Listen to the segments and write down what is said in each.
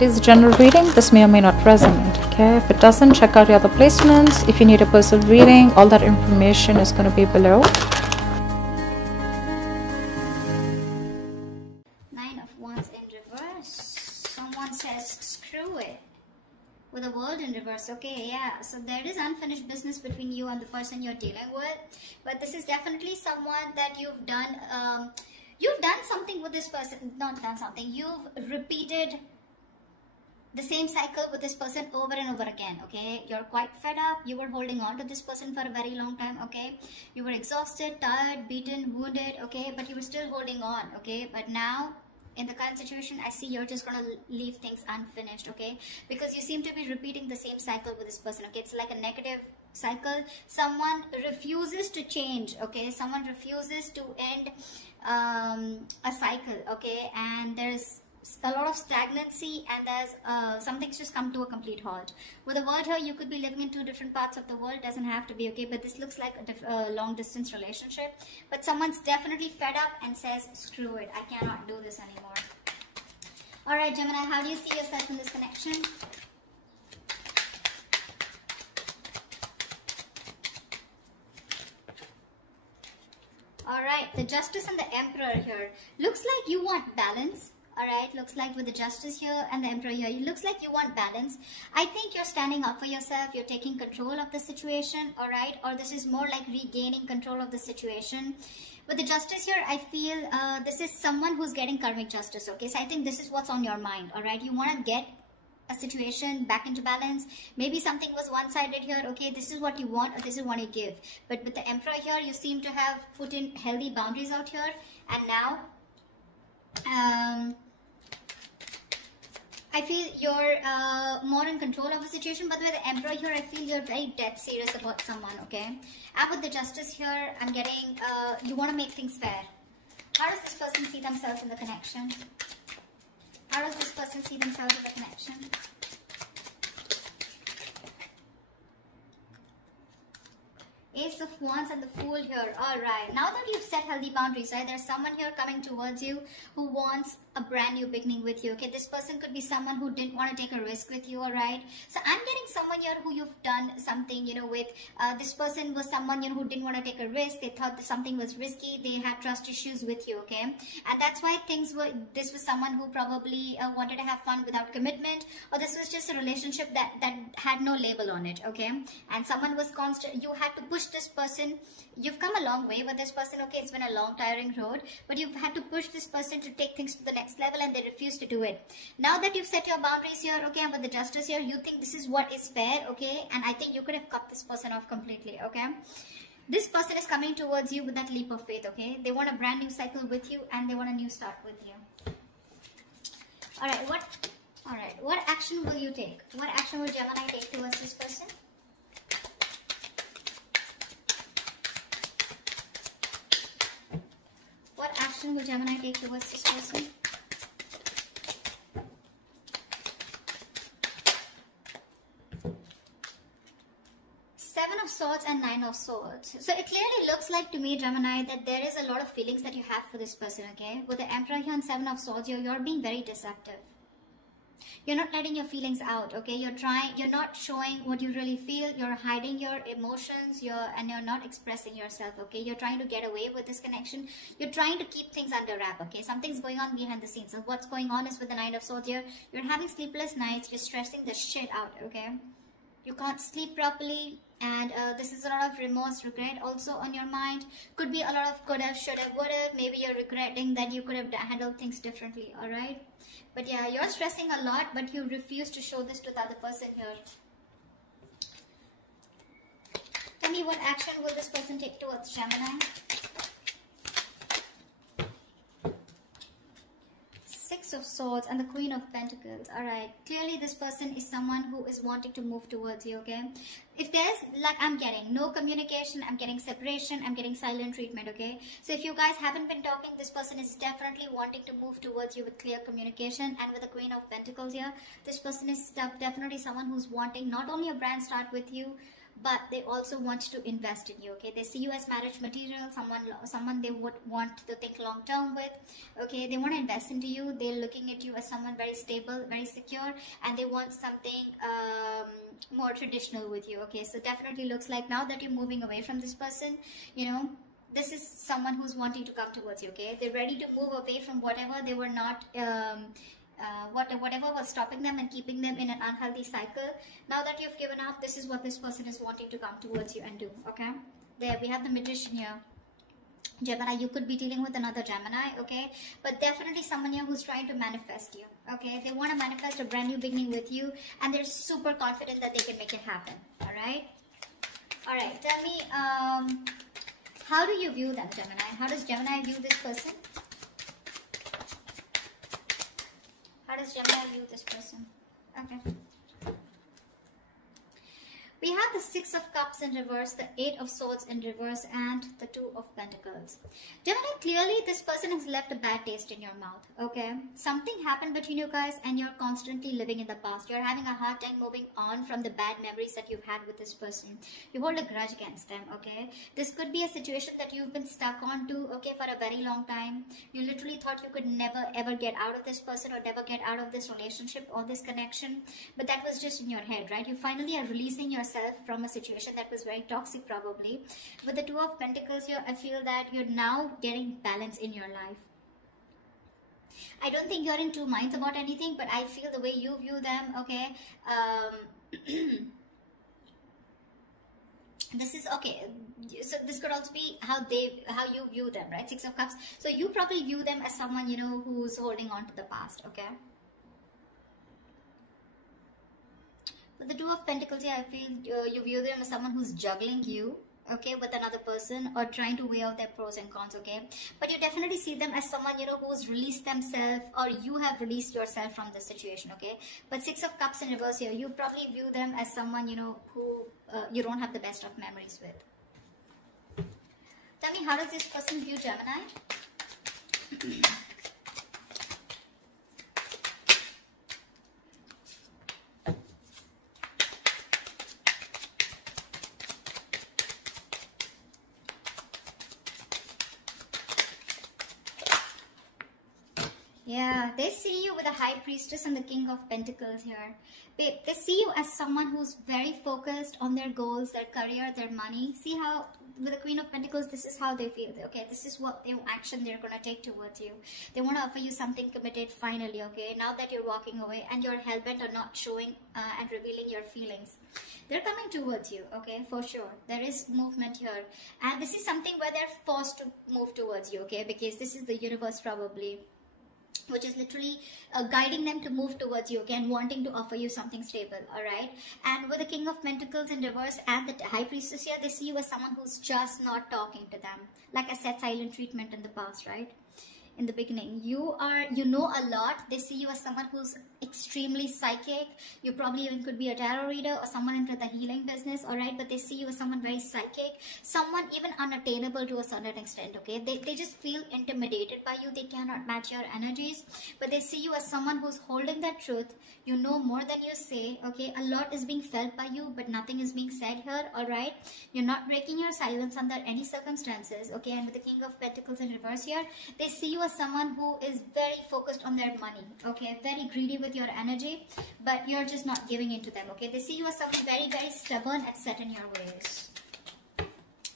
it is general reading, this may or may not resonate. Okay, if it doesn't, check out your other placements. If you need a personal reading, all that information is going to be below. Nine of Wands in reverse. Someone says, screw it. With the World in reverse. Okay, yeah. So there is unfinished business between you and the person you're dealing with. But this is definitely someone that you've done something with this person. Not done something. You've repeated the same cycle with this person over and over again. Okay, you're quite fed up. You were holding on to this person for a very long time. Okay, you were exhausted, tired, beaten, wounded. Okay, but you were still holding on. Okay, but now in the current situation, I see you're just gonna leave things unfinished. Okay, because you seem to be repeating the same cycle with this person. Okay, it's like a negative cycle. Someone refuses to change. Okay, someone refuses to end a cycle. Okay, and there's a lot of stagnancy, and there's something's just come to a complete halt. With the word here, you could be living in two different parts of the world. Doesn't have to be. Okay, but this looks like a long distance relationship. But someone's definitely fed up and says, screw it, I cannot do this anymore. All right, Gemini, how do you see yourself in this connection? All right, the Justice and the Emperor here. Looks like you want balance. Alright, looks like with the Justice here and the Emperor here, it looks like you want balance. I think you're standing up for yourself, you're taking control of the situation, alright, or this is more like regaining control of the situation. With the Justice here, I feel this is someone who's getting karmic justice, okay? So I think this is what's on your mind, alright? You want to get a situation back into balance. Maybe something was one-sided here, okay? This is what you want or this is what you give. But with the Emperor here, you seem to have put in healthy boundaries out here, and now I feel you're more in control of the situation. But with the Emperor here, I feel you're very dead serious about someone, okay? And with the Justice here, I'm getting, you want to make things fair. How does this person see themselves in the connection? How does this person see themselves in the connection? Ace of Wands and the Fool here. Alright, now that you've set healthy boundaries, right, there's someone here coming towards you who wants a brand new beginning with you. Okay, this person could be someone who didn't want to take a risk with you. Alright, so I'm getting someone here who you've done something, you know, with. This person was someone, you know, who didn't want to take a risk. They thought that something was risky. They had trust issues with you. Okay, and that's why this was someone who probably wanted to have fun without commitment, or this was just a relationship that had no label on it. Okay, and someone was constant. You had to push this person. You've come a long way with this person. Okay, it's been a long tiring road, but you've had to push this person to take things to the next level, and they refuse to do it. Now that you've set your boundaries here, okay, and with the Justice here, you think this is what is fair, okay, and I think you could have cut this person off completely. Okay, this person is coming towards you with that leap of faith. Okay, they want a brand new cycle with you, and they want a new start with you. All right, what action will you take? What action will Gemini take towards this person? What action will Gemini take towards this person? Seven of Swords and Nine of Swords. So it clearly looks like to me, Gemini, that there is a lot of feelings that you have for this person, okay? With the Emperor here and Seven of Swords, you're being very deceptive. You're not letting your feelings out, okay? You're not showing what you really feel. You're hiding your emotions, and you're not expressing yourself, okay? You're trying to get away with this connection. You're trying to keep things under wrap, okay? Something's going on behind the scenes. So what's going on is with the Nine of Swords here, you're having sleepless nights. You're stressing the shit out, okay? You can't sleep properly, and this is a lot of remorse, regret also on your mind. Could be a lot of could have, should have, would have. Maybe you're regretting that you could have handled things differently, all right? But yeah, you're stressing a lot, but you refuse to show this to the other person here. Tell me, what action will this person take towards Gemini? Six of Swords and the Queen of Pentacles. Alright, clearly this person is someone who is wanting to move towards you, okay? If there's, like, I'm getting no communication, I'm getting separation, I'm getting silent treatment, okay? So if you guys haven't been talking, this person is definitely wanting to move towards you with clear communication. And with the Queen of Pentacles here, this person is definitely someone who's wanting not only a brand start with you, but they also want to invest in you. Okay, they see you as marriage material, someone they would want to think long term with. Okay, they want to invest into you. They're looking at you as someone very stable, very secure, and they want something more traditional with you. Okay, so definitely looks like now that you're moving away from this person, you know, this is someone who's wanting to come towards you. Okay, they're ready to move away from whatever they were not whatever was stopping them and keeping them in an unhealthy cycle. Now that you've given up, this is what this person is wanting to come towards you and do. Okay, there we have the Magician here. Gemini, you could be dealing with another Gemini, okay, but definitely someone here who's trying to manifest you. Okay, they want to manifest a brand new beginning with you, and they're super confident that they can make it happen. All right, tell me, how do you view them, Gemini? How does Gemini view this person? How does Gemini view this person? Okay. We have the Six of Cups in reverse, the Eight of Swords in reverse, and the Two of Pentacles. Gemini, clearly this person has left a bad taste in your mouth, okay? Something happened between you guys and you're constantly living in the past. You're having a hard time moving on from the bad memories that you've had with this person. You hold a grudge against them, okay? This could be a situation that you've been stuck on to, okay, for a very long time. You literally thought you could never ever get out of this person or never get out of this relationship or this connection, but that was just in your head, right? You finally are releasing yourself from a situation that was very toxic probably. With the Two of Pentacles here, I feel that you're now getting balance in your life. I don't think you're in two minds about anything, but I feel the way you view them, okay, this is okay. So this could also be how you view them, right? Six of Cups. So you probably view them as someone, you know, who's holding on to the past, okay? With the Two of Pentacles here, I feel you view them as someone who's juggling you, okay, with another person, or trying to weigh out their pros and cons, okay? But you definitely see them as someone, you know, who's released themselves, or you have released yourself from the situation, okay? But Six of Cups in reverse here, you probably view them as someone, you know, who you don't have the best of memories with. Tell me, how does this person view Gemini? Yeah, they see you with the High Priestess and the King of Pentacles here. They see you as someone who's very focused on their goals, their career, their money. See how with the Queen of Pentacles, this is how they feel. Okay, this is what action they're going to take towards you. They want to offer you something committed finally, okay? Now that you're walking away and you're hell-bent on not showing and revealing your feelings. They're coming towards you, okay, for sure. There is movement here. And this is something where they're forced to move towards you, okay? Because this is the universe probably, which is literally guiding them to move towards you, okay, and wanting to offer you something stable, all right? And with the King of Pentacles in reverse and the High Priestess here, they see you as someone who's just not talking to them. Like I said, silent treatment in the past, right? In the beginning, you know a lot. They see you as someone who's extremely psychic. You probably even could be a tarot reader or someone into the healing business, all right? But they see you as someone very psychic, someone even unattainable to a certain extent, okay? They just feel intimidated by you. They cannot match your energies, but they see you as someone who's holding that truth. You know more than you say, okay? A lot is being felt by you, but nothing is being said here, all right? You're not breaking your silence under any circumstances, okay? And with the King of Pentacles in reverse here, they see you as someone who is very focused on their money, okay, very greedy with your energy, but you're just not giving into them, okay? They see you as someone very, very stubborn and set in your ways.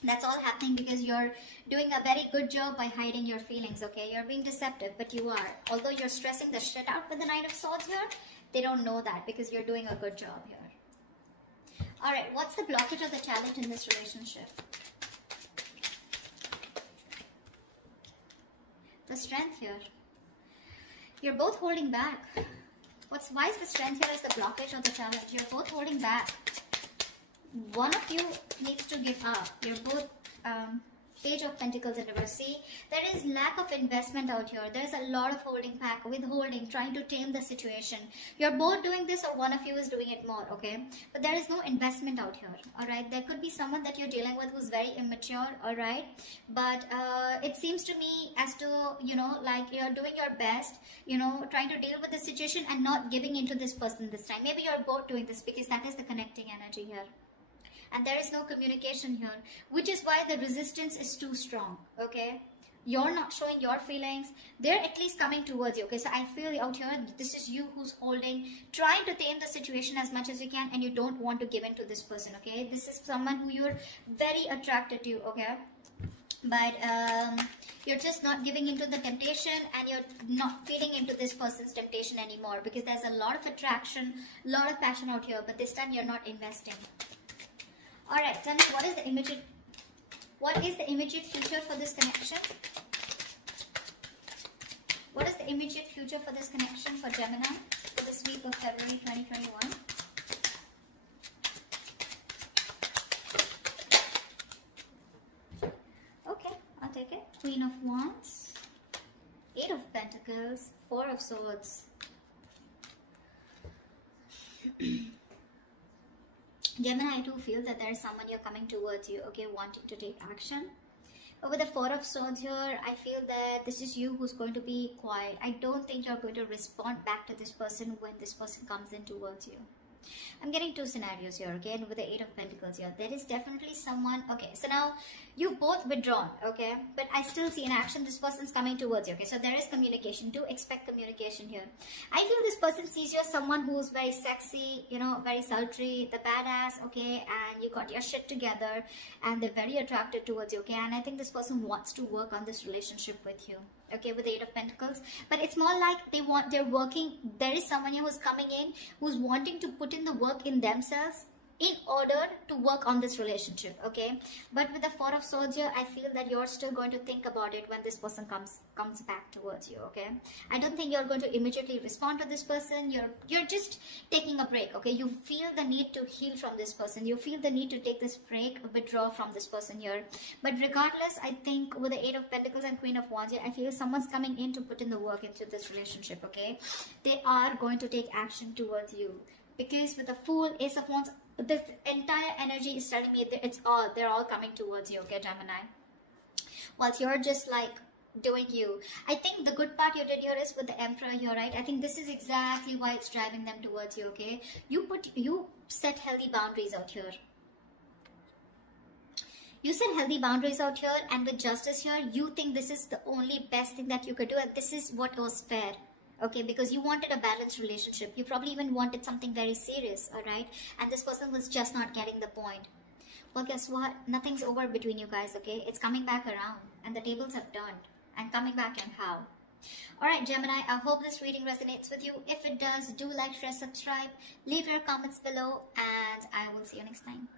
That's all happening because you're doing a very good job by hiding your feelings, okay? You're being deceptive, but you are. Although you're stressing the shit out with the Knight of Swords here, they don't know that because you're doing a good job here. Alright, what's the blockage of the challenge in this relationship? The Strength here. You're both holding back. Why is the Strength here as the blockage of the challenge? You're both holding back. One of you needs to give up. You're both Page of Pentacles in reverse. See, there is lack of investment out here. There's a lot of holding back, withholding, trying to tame the situation. You're both doing this or one of you is doing it more, okay? But there is no investment out here, all right? There could be someone that you're dealing with who's very immature, all right? But it seems to me as to, you know, like you're doing your best, you know, trying to deal with the situation and not giving into this person this time. Maybe you're both doing this because that is the connecting energy here. and there is no communication here, which is why the resistance is too strong. Okay, you're not showing your feelings, they're at least coming towards you. Okay, so I feel out here, this is you who's holding, trying to tame the situation as much as you can, and you don't want to give in to this person. Okay, this is someone who you're very attracted to. Okay, but you're just not giving into the temptation, and you're not feeding into this person's temptation anymore, because there's a lot of attraction, a lot of passion out here, but this time you're not investing. All right, tell me, what is the immediate future for this connection? What is the immediate future for this connection for Gemini for this week of February 2021? Okay, I'll take it. Queen of Wands, 8 of Pentacles, 4 of Swords. Gemini, I do feel that there is someone you're coming towards you, okay, wanting to take action. But with the 4 of Swords here, I feel that this is you who's going to be quiet. I don't think you're going to respond back to this person when this person comes in towards you. I'm getting 2 scenarios here, okay, and with the 8 of Pentacles here, there is definitely someone, okay, so now you've both withdrawn, okay, but I still see in action this person's coming towards you, okay, so there is communication. Do expect communication here. I feel this person sees you as someone who's very sexy, you know, very sultry, the badass, okay, and you got your shit together, and they're very attracted towards you, okay, and I think this person wants to work on this relationship with you. Okay, with the 8 of Pentacles, but it's more like they're working. There is someone here who's coming in, who's wanting to put in the work in themselves in order to work on this relationship. Okay, but with the 4 of Swords here, I feel that you're still going to think about it when this person comes back towards you. Okay, I don't think you're going to immediately respond to this person. You're just taking a break. Okay, you feel the need to heal from this person. You feel the need to take this break, withdraw from this person here. But regardless, I think with the 8 of Pentacles and Queen of Wands here, I feel someone's coming in to put in the work into this relationship. Okay, they are going to take action towards you, because with the Fool, Ace of Wands, this entire energy is telling me that they're all coming towards you. Okay, Gemini, whilst you're just like doing you. I think the good part you did here is with the Emperor here, right? I think this is exactly why it's driving them towards you. Okay, you set healthy boundaries out here. You set healthy boundaries out here, and with Justice here, you think this is the only best thing that you could do, and this is what was fair. Okay, because you wanted a balanced relationship. You probably even wanted something very serious, alright? And this person was just not getting the point. Well, guess what? Nothing's over between you guys, okay? It's coming back around, and the tables have turned. And coming back, and how? Alright, Gemini, I hope this reading resonates with you. If it does, do like, share, subscribe, leave your comments below, and I will see you next time.